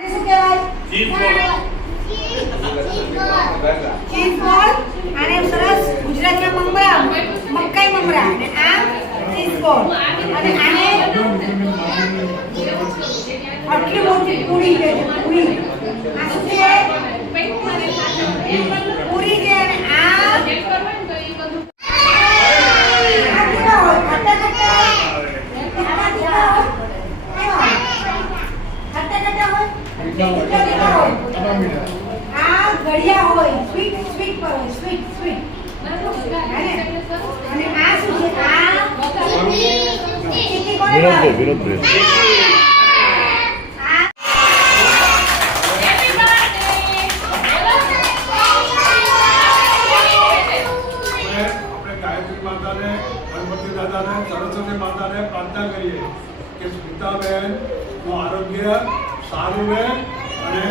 શું કહેવાય? ચીઝ બોલ. આને સરસ ગુજરાતીમાં મમરા, મકાઈ મમરા. અને આ ચીઝ બોલ. અને આને આટલી મોટી પૂરી છે, પૂરી. આ શું છે? પૂરી છે. અને આ ગળિયા હોય, સ્વીટ સ્વીટ પર હોય, સ્વીટ સ્વીટ. અને આ શું છે? આ વિરોધ વિરોધ. સરસ્વતી માતાને પ્રાર્થના કરીએ કે સ્મિતાબેન નું આરોગ્ય સારું રહે અને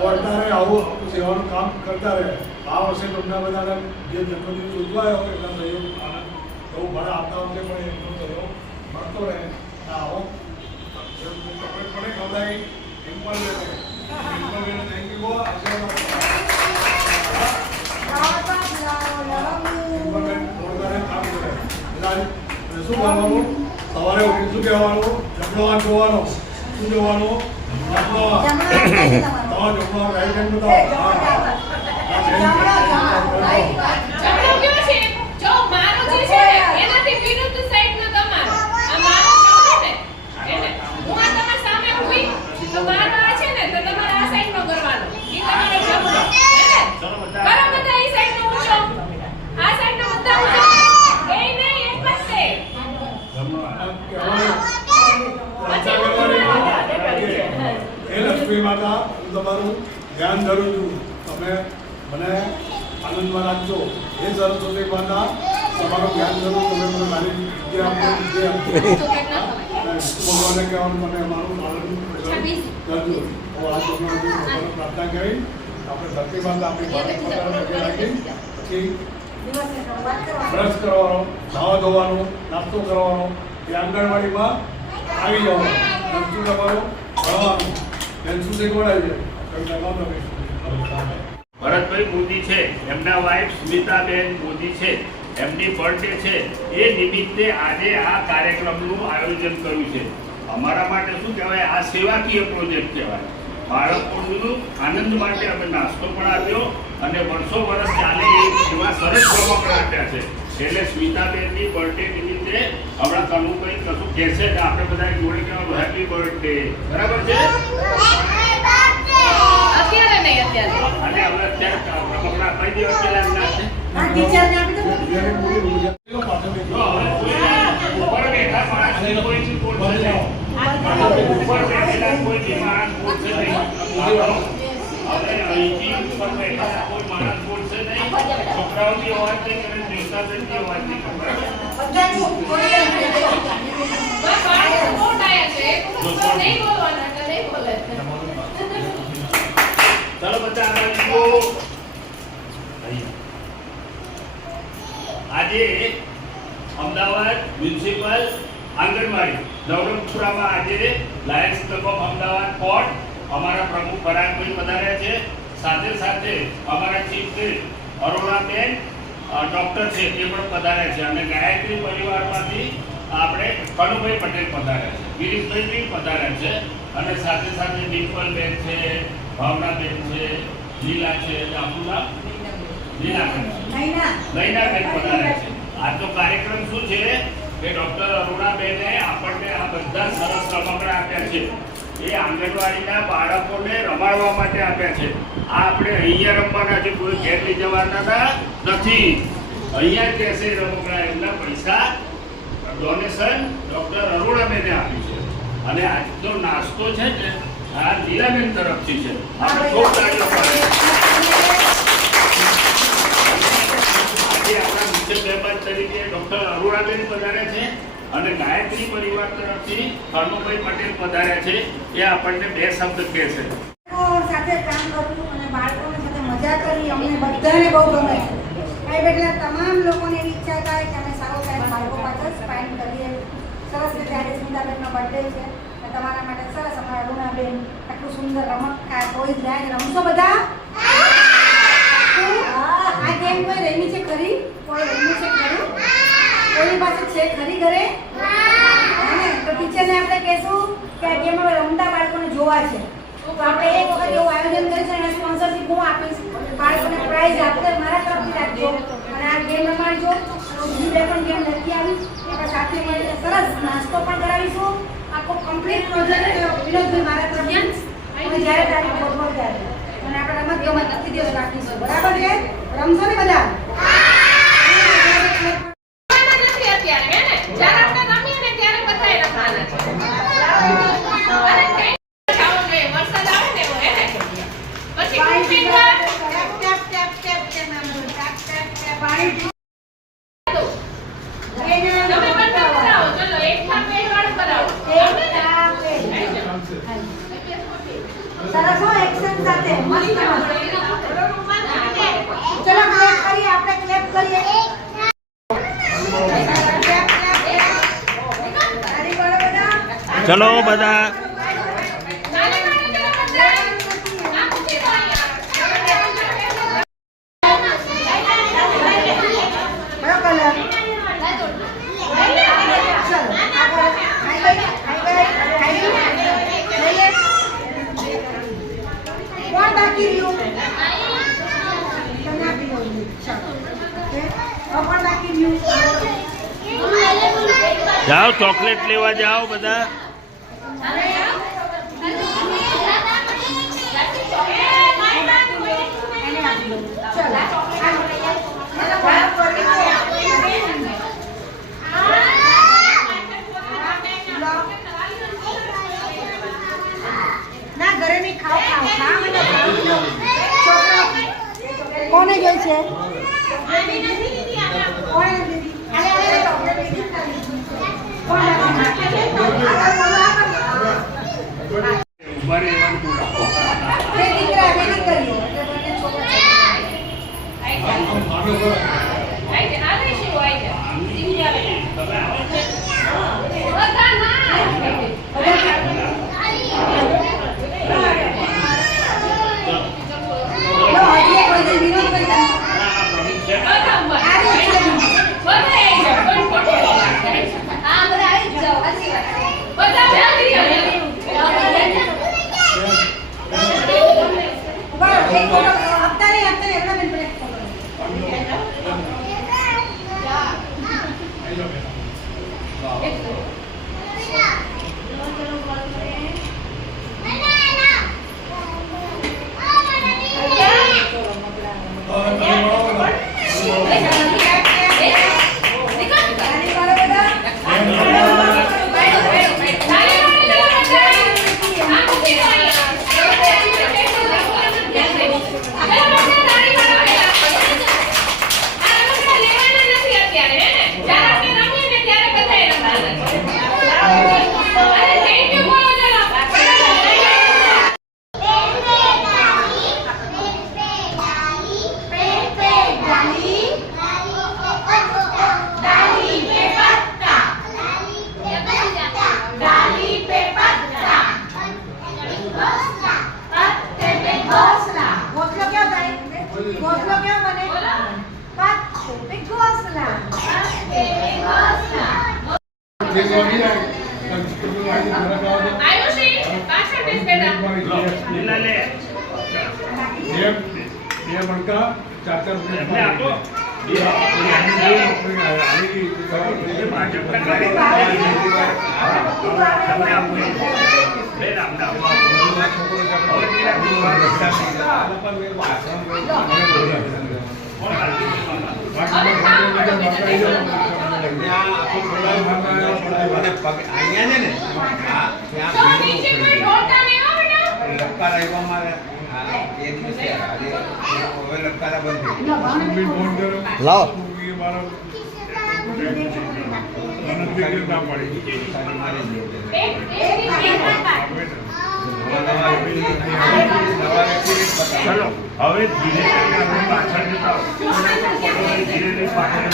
વળતા રહે, આવું સેવાનું કામ કરતા રહે. આ વર્ષે તમને બધાને જે જન્મદિવસ ઉજવાયો હોય એના સહયોગ આનંદ એવું ભલે આવતા વખતે પણ એમનો સહયોગ મળતો રહે. આવો કપડે પણ ખવડાવી ડિમ્પલબેન થેન્ક યુ. શું કરવાનું? સવારે ઉઠી શું કહેવાનું? જમણવાર જોવાનો. શું જોવાનું? જમણવાર રાઈટ હેન્ડ માતા હું તમારું ધ્યાન ધરું છું. તમે મને આનંદમાં રાખજો. એ સરસ્વતી માતા તમારું ધ્યાન ધરું. તમે મને મારી ભગવાનને કહેવાનું મને અમારું પાલન કરજો. તો આ પ્રાર્થના કરી આપણે ધરતી માતા આપણી ભારત રાખી પછી બ્રશ કરવાનો, નાવા ધોવાનો, નાસ્તો કરવાનો, એ આંગણવાડીમાં આવી જવાનું, નાસ્તું તમારું ભણવાનું. ભરતભાઈ મોદી છે, એમના વાઇફ સ્મિતાબેન મોદી છે, એમની બર્થડે છે. એ નિમિત્તે આજે આ કાર્યક્રમનું આયોજન કર્યું છે. અમારા માટે શું કહેવાય, આ સેવાકીય પ્રોજેક્ટ કહેવાય. બાળકોનું આનંદ માટે અમે નાસ્તો પણ આપ્યો અને વર્ષો વર્ષ ચાલે એવા સરસ રમકડા આપ્યા છે. એટલે સ્મિતાબેનની બર્થડે નિમિત્તે હમણાં કનુભાઈ કશું કહેશે કે આપણે બધા જોડે કહેવાનું હેપી બર્થડે. બરાબર છે? અત્યારે નહીં, અત્યારે અને હવે અત્યારે રમકડા અપાઈ દેવા પેલા એમના છે. આ ટીચરને આપી દો. ઉપર બેઠા માણસને કોઈ બોલશે નહીં. ઉપર બેઠેલા કોઈ માણસ બોલશે નહીં. હવે અહીંથી ઉપર બેઠેલા કોઈ માણસ બોલશે નહીં. છોકરાઓની અવાજ નહીં કરે, દેવતાબેનની અવાજ નહીં કરે. બધા ચૂપ. નહીં બોલવાના, નહીં બોલે. ચાલો બધા આગળ. આજે અમદાવાદ મ્યુનિસિપલ આંગણવાડી નવરંગપુરામાં આજે Lions club of Ahmedabad court અમારા પ્રમુખ પરાગભાઈ પધાર્યા છે. સાથે સાથે અમારા ચીફ અરુણાબેન ડોક્ટર છે તે પણ પધાર્યા છે. અને ગાયત્રી પરિવારમાંથી આપણે કનુભાઈ પટેલ પધાર્યા છે, ગિરીશભાઈ બી પધાર્યા છે. અને સાથે સાથે ડિમ્પલબેન છે, ભાવનાબેન છે, લીલા છે, આપણું નામ લીલાબેન નૈનાબેન પધાર્યા છે. આજનો કાર્યક્રમ શું છે કે ડોક્ટર અરુણાબેને આપણને આ બધા સરસ રમકડા આપ્યા છે. એ આંગણવાડીના બાળકોને રમાડવા માટે આપ્યા છે. આ આપણે અહીંયા રમવાના છે, કોઈ ઘેર લઈ જવાના નથી. અહીંયા કહેશે રમકડા એમના પૈસા ડોનેશન ડોક્ટર અરુણાબેને આપી છે. અને આજનો નાસ્તો છે ને આ લીલાબેન તરફથી છે. આપણે ખૂબ તાળીઓ પાડીએ. આજે આપણા મુખ્ય મહેમાન તરીકે ડોક્ટર અરુણાબેન પધાર્યા છે અને ગાયત્રી પરિવાર તરફથી કનુભાઈ પટેલ પધાર્યા છે. એ આપણને બે શબ્દ કહેશે. સાથે કામ કર્યું અને બાળકોની સાથે મજા કરી. અમને બધાને બહુ ગમે. એટલે તમામ લોકોને એવી ઈચ્છા થાય કે અમે સારો ટાઈમ બાળકો પાછળ સ્પેન્ડ કરીએ. સરસ રીતે આજે સ્મિતાબેનનો બર્થડે છે. તમારા માટે સરસ અમારા રૂણાબેન આટલું સુંદર રમત આ ટોયઝ લાવીને રમશો બધા? આ ગેમ કોઈ રમી છે ખરી? કોઈ રમી છે ખરું? કોની પાસે છે ખરી ઘરે? તો ટીચરને આપણે કહેશું કે આ ગેમ હવે રમતા બાળકોને જોવા છે, તો આપણે એક વખત એવું આયોજન કરીશું અને સ્પોન્સરશીપ હું આપીશ, બાળકોને પ્રાઇઝ આપશે મારા તરફથી રાખજો અને આ ગેમ રમાડજો. બીજી બે પણ ગેમ લખી આવીશ, આપણે સાથે મળીને સરસ નાસ્તો પણ કરાવીશું. આખો કમ્પ્લીટ પ્રોજેક્ટ વિનોદભાઈ મારા તરફથી અને જ્યારે તારીખ ગોઠવો ત્યારે અને આપણે રમત ગમત આખી દિવસ રાખીશું. બરાબર છે? રમશો ને બધા? નથી અત્યારે હે ને જ્યારે આપણે રમીએ ને ત્યારે બધાએ રમવાના છે. અને કઈ ખાવો જોઈએ વરસાદ આવે ને એવો હે ને પછી કુપિંગમાં પાણી તમે બધા કરાવો ચલો એક થાપ પહેલવાડ કરાવો સરસ હો, એક્શન સાથે મસ્ત મસ્ત. ચલો ક્લેપ કરીએ, આપણે ક્લેપ કરીએ. તારી બોલો બધા. ચલો બધા કયો કલર? કોણ બાકી રહ્યું? તમે આપી દો. ચાલો. કોણ બાકી રહ્યું? જાઓ ચોકલેટ લેવા જાઓ બધા. ના ઘરે નહીં, ખાઓ ખાઓ ખાઓ બધા ખાઓ. કોને જોઈ છે? કોને દીધી? આલે આલે ચોકલેટ દીધી. કોણ બાકી? આગળ બોલો, આગળ બોલો. ઉભા રહેવાનું બોલો. બે દીકરા બે દીકરીઓ એટલે બંને છોકરા. લો, હજી એક હોય છે, વિનોદભાઈ તમે. ઉભા રહો, એક ફોટો હપ્તા નહીં એમના બેન પર એક ફોટો. તારી બોલો બધા. ઘોંસલો ક્યાં થાય? ઘોંસલો ક્યાં બને? પત્તે पे घोंसला. આયુષી પાછળ બેસ બેટા લીલા લે. બે મણકા 4 એમને આપો. નીચે કોઈ ઢોળતા નહીં હો બેટા લાવો ચલો હવે ધીરે કરીને પાછળ જતા ધીરે ધીરે પાછળ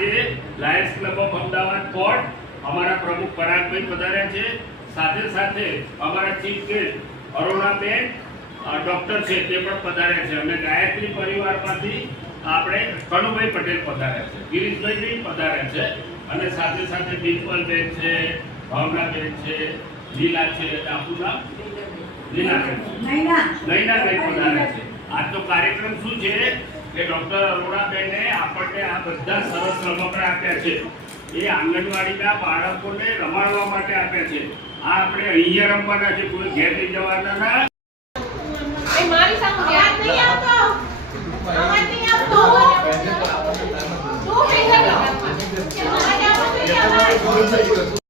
આજે Lions club of Ahmedabad court અમારા પ્રમુખ પરાગભાઈ પધાર્યા છે. સાથે સાથે અમારા ચીફ ગેસ્ટ અરુણાબેન ડોક્ટર છે તે પણ પધાર્યા છે. અને ગાયત્રી પરિવારમાંથી આપણે કનુભાઈ પટેલ પધાર્યા છે, ગિરીશભાઈ બી પધાર્યા છે. અને સાથે સાથે ડિમ્પલબેન છે, ભાવનાબેન છે, લીલા છે, આપણું નામ લીલાબેન છે, નૈનાબેન પધાર્યા છે. આજનો કાર્યક્રમ શું છે કે ડોક્ટર અરુણાબેને આપણને આ બધા સરસ રમકડા આપ્યા છે. એ આંગણવાડીના બાળકોને રમાડવા માટે આપ્યા છે. આ આપણે અહીંયા રમવાના છે, કોઈ ઘેર લઈ જવાના ના. એ મારી સામે યાદ નહીં આવતો. અવાજ નહીં આવતો. તું પૈસા